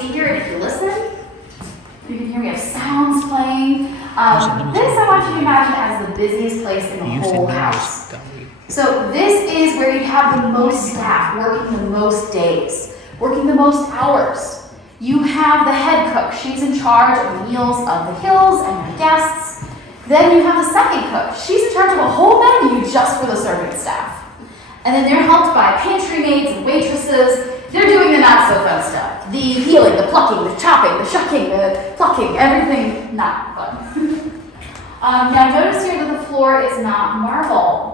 see here, and if you listen, you can hear we have sounds playing. This I want you to imagine as the busiest place in the whole house. So this is where you have the most staff working the most days, working the most hours. You have the head cook. She's in charge of the meals of the Hills and their guests. Then you have the second cook. She's in charge of a whole menu just for the serving staff. And then they're helped by pantry maids and waitresses. They're doing the not so fun stuff. The peeling, the plucking, the chopping, the shucking, the plucking, everything not fun. Now notice here that the floor is not marble.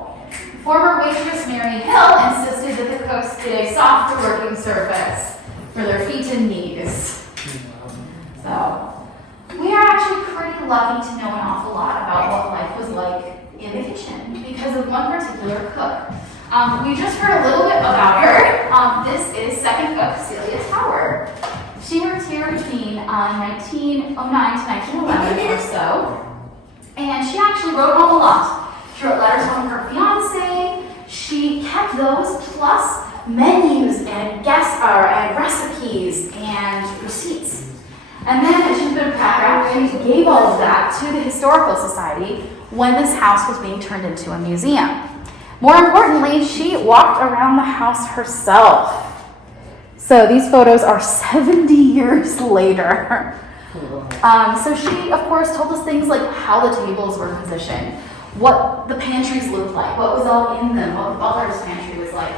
Former waitress Mary Hill insisted that the cooks did a softer working surface for their feet and knees. So, we are actually pretty lucky to know an awful lot about what life was like in the kitchen because of one particular cook. We just heard a little bit about her. This is second cook Celia Tower. She worked here between 1909 to 1911 or so, and she actually wrote home a lot. She wrote letters home to her fiance. She kept those plus menus and and recipes and receipts. And then, as she's been a background, she gave all of that to the Historical Society when this house was being turned into a museum. More importantly, she walked around the house herself. So these photos are 70 years later. So she, of course, told us things like how the tables were positioned, what the pantries looked like, what was all in them, what the butler's pantry was like.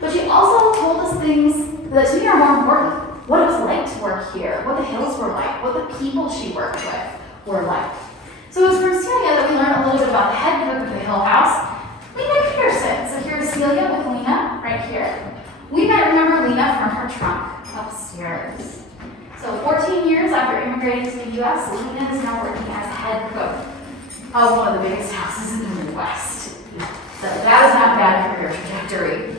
But she also told us things that to me are more important. What it was like to work here, what the Hills were like, what the people she worked with were like. So it was from Celia that we learned a little bit about the head cook of the Hill House, Lena Peterson. So here's Celia with Lena right here. We might remember Lena from her trunk upstairs. So 14 years after immigrating to the U.S., Lena is now working as head cook of one of the biggest houses in the Midwest. So that is not a bad career trajectory.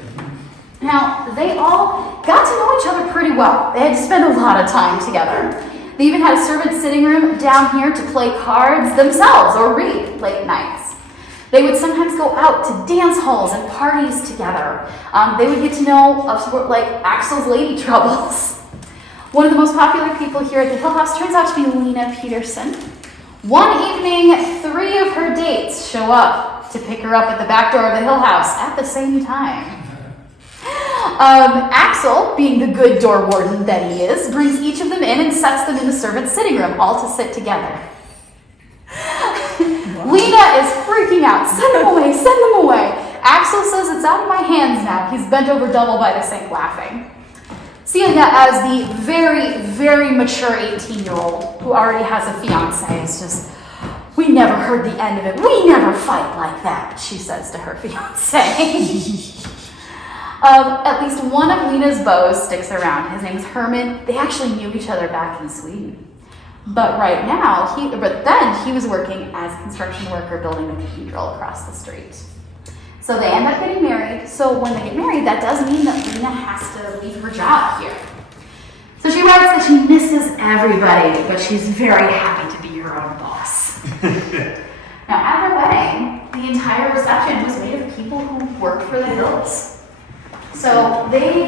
Now, they all got to know each other pretty well. They had to spend a lot of time together. They even had a servant sitting room down here to play cards themselves or read late nights. They would sometimes go out to dance halls and parties together. They would get to know of sort like Axel's lady troubles. One of the most popular people here at the Hill House turns out to be Lena Peterson. One evening, 3 of her dates show up to pick her up at the back door of the Hill House at the same time. Axel, being the good door warden that he is, brings each of them in and sets them in the servants' sitting room, all to sit together. Wow. Lena is freaking out. Send them away, send them away. Axel says, it's out of my hands now. He's bent over double by the sink laughing. Celia, as the very, very mature 18-year-old who already has a fiance, is just, we never heard the end of it. We never fight like that, she says to her fiance. At least one of Lena's beaux sticks around. His name's Herman. They actually knew each other back in Sweden. But then he was working as a construction worker building the cathedral across the street. So they end up getting married. So when they get married, that does mean that Lena has to leave her job here. So she writes that she misses everybody, but she's very happy to be her own boss. Now at their wedding, the entire reception was made of people who worked for the Hills. So they